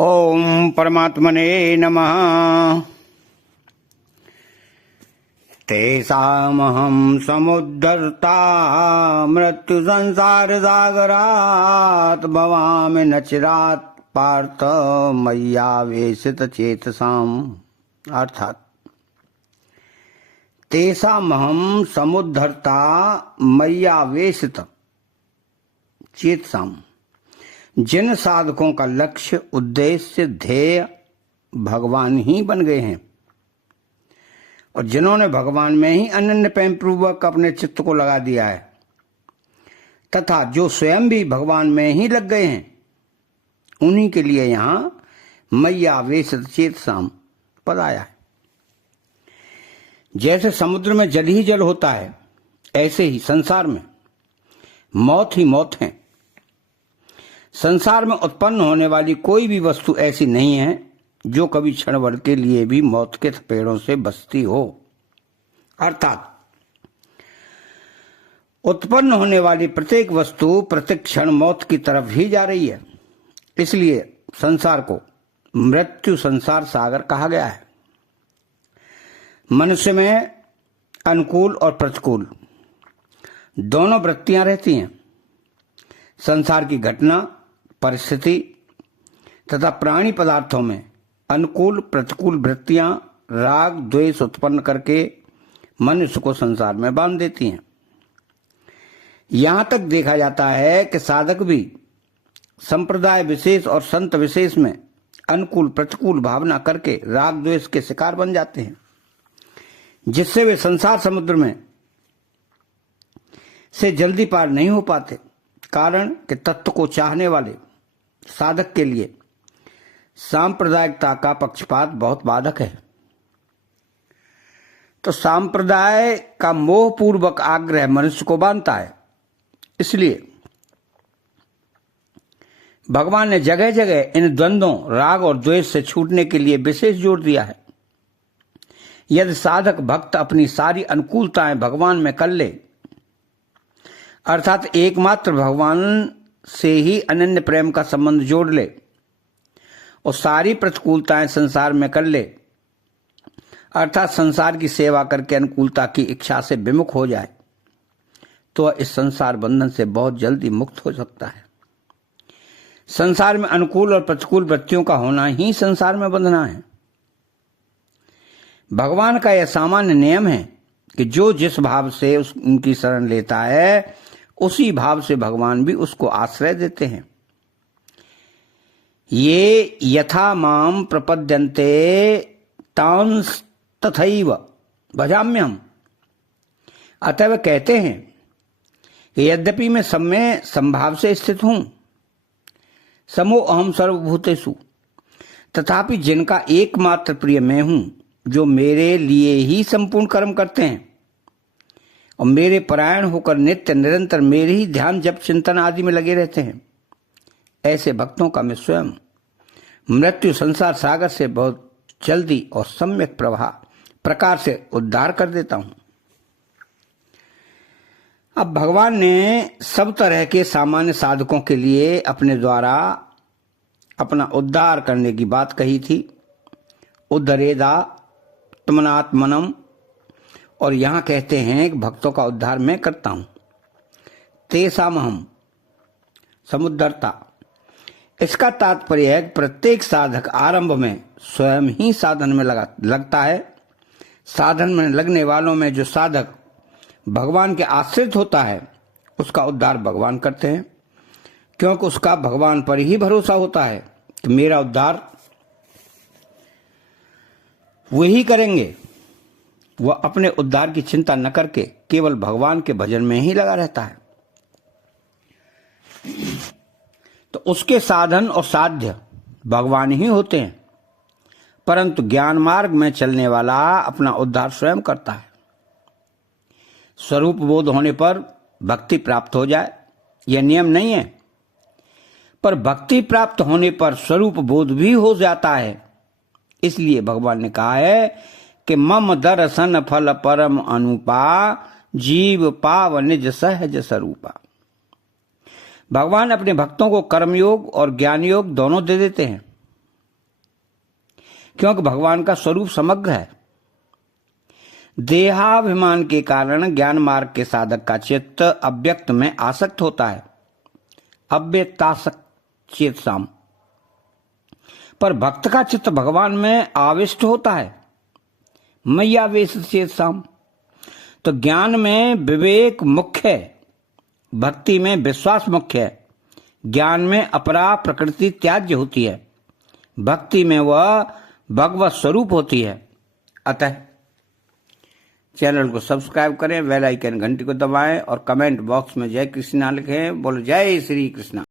ओम परमात्मने नमः। तेषामहं समुद्धर्ता मृत्यु संसार सागरात् भवामि न चिरात् पार्थ मय्यावेशित चेतसाम्। अर्थात तेषामहं समुद्धर्ता मय्यावेशित चेतसाम्। जिन साधकों का लक्ष्य, उद्देश्य, ध्येय भगवान ही बन गए हैं और जिन्होंने भगवान में ही अनन्य प्रेम पूर्वक अपने चित्त को लगा दिया है तथा जो स्वयं भी भगवान में ही लग गए हैं, उन्हीं के लिए यहाँ मय्यावेशित चेतसाम् पद आया है। जैसे समुद्र में जल ही जल होता है, ऐसे ही संसार में मौत ही मौत है। संसार में उत्पन्न होने वाली कोई भी वस्तु ऐसी नहीं है जो कभी क्षण भर के लिए भी मौत के थपेड़ों से बचती हो। अर्थात उत्पन्न होने वाली प्रत्येक वस्तु प्रत्येक क्षण मौत की तरफ ही जा रही है। इसलिए संसार को मृत्यु संसार सागर कहा गया है। मनुष्य में अनुकूल और प्रतिकूल दोनों वृत्तियां रहती हैं। संसार की घटना, परिस्थिति तथा प्राणी पदार्थों में अनुकूल प्रतिकूल वृत्तियां राग द्वेष उत्पन्न करके मनुष्य को संसार में बांध देती हैं। यहां तक देखा जाता है कि साधक भी संप्रदाय विशेष और संत विशेष में अनुकूल प्रतिकूल भावना करके राग द्वेष के शिकार बन जाते हैं, जिससे वे संसार समुद्र में से जल्दी पार नहीं हो पाते। कारण कि तत्व को चाहने वाले साधक के लिए सांप्रदायिकता का पक्षपात बहुत बाधक है। तो सांप्रदाय का मोहपूर्वक आग्रह मनुष्य को बांधता है। इसलिए भगवान ने जगह जगह इन द्वंद्वों राग और द्वेष से छूटने के लिए विशेष जोर दिया है। यदि साधक भक्त अपनी सारी अनुकूलताएं भगवान में कर ले, अर्थात एकमात्र भगवान से ही अनन्य प्रेम का संबंध जोड़ ले और सारी प्रतिकूलताएं संसार में कर ले, अर्थात संसार की सेवा करके अनुकूलता की इच्छा से विमुख हो जाए, तो इस संसार बंधन से बहुत जल्दी मुक्त हो सकता है। संसार में अनुकूल और प्रतिकूल वृत्तियों का होना ही संसार में बंधना है। भगवान का यह सामान्य नियम है कि जो जिस भाव से उनकी शरण लेता है, उसी भाव से भगवान भी उसको आश्रय देते हैं। ये यथा माम प्रपद्यन्ते तांस तथैव भजाम्यहम्। अतः वे कहते हैं कि यद्यपि मैं सब में संभाव से स्थित हूं, समो अहम सर्वभूतेषु, तथापि जिनका एकमात्र प्रिय मैं हूं, जो मेरे लिए ही संपूर्ण कर्म करते हैं और मेरे परायण होकर नित्य निरंतर मेरे ही ध्यान जप चिंतन आदि में लगे रहते हैं, ऐसे भक्तों का मैं स्वयं मृत्यु संसार सागर से बहुत जल्दी और सम्यक प्रकार से उद्धार कर देता हूं। अब भगवान ने सब तरह के सामान्य साधकों के लिए अपने द्वारा अपना उद्धार करने की बात कही थी। उद्धरेदा त्मनात्मनम, और यहां कहते हैं कि भक्तों का उद्धार मैं करता हूं। तेषामहं समुद्धर्ता, इसका तात्पर्य है कि प्रत्येक साधक आरंभ में स्वयं ही साधन में लगता है। साधन में लगने वालों में जो साधक भगवान के आश्रित होता है, उसका उद्धार भगवान करते हैं, क्योंकि उसका भगवान पर ही भरोसा होता है कि मेरा उद्धार वही करेंगे। वह अपने उद्धार की चिंता न करके केवल भगवान के भजन में ही लगा रहता है। तो उसके साधन और साध्य भगवान ही होते हैं, परंतु ज्ञान मार्ग में चलने वाला अपना उद्धार स्वयं करता है। स्वरूप बोध होने पर भक्ति प्राप्त हो जाए, यह नियम नहीं है, पर भक्ति प्राप्त होने पर स्वरूप बोध भी हो जाता है। इसलिए भगवान ने कहा है कि मम दर्शन फल परम अनुपा, जीव पाव निज सहज स्वरूपा। भगवान अपने भक्तों को कर्मयोग और ज्ञान योग दोनों दे देते हैं। क्योंकि भगवान का स्वरूप समग्र है। देहाभिमान के कारण ज्ञान मार्ग के साधक का चित्त अव्यक्त में आसक्त होता है, अव्यक्तासक्त चेतसाम। पर भक्त का चित्त भगवान में आविष्ट होता है, मय्यावेश चेतसाम। तो ज्ञान में विवेक मुख्य है, भक्ति में विश्वास मुख्य है। ज्ञान में अपरा प्रकृति त्याज्य होती है, भक्ति में वह भगवत स्वरूप होती है। अतः चैनल को सब्सक्राइब करें, बेल आइकन घंटी को दबाएं और कमेंट बॉक्स में जय कृष्णा लिखें। बोलो जय श्री कृष्णा।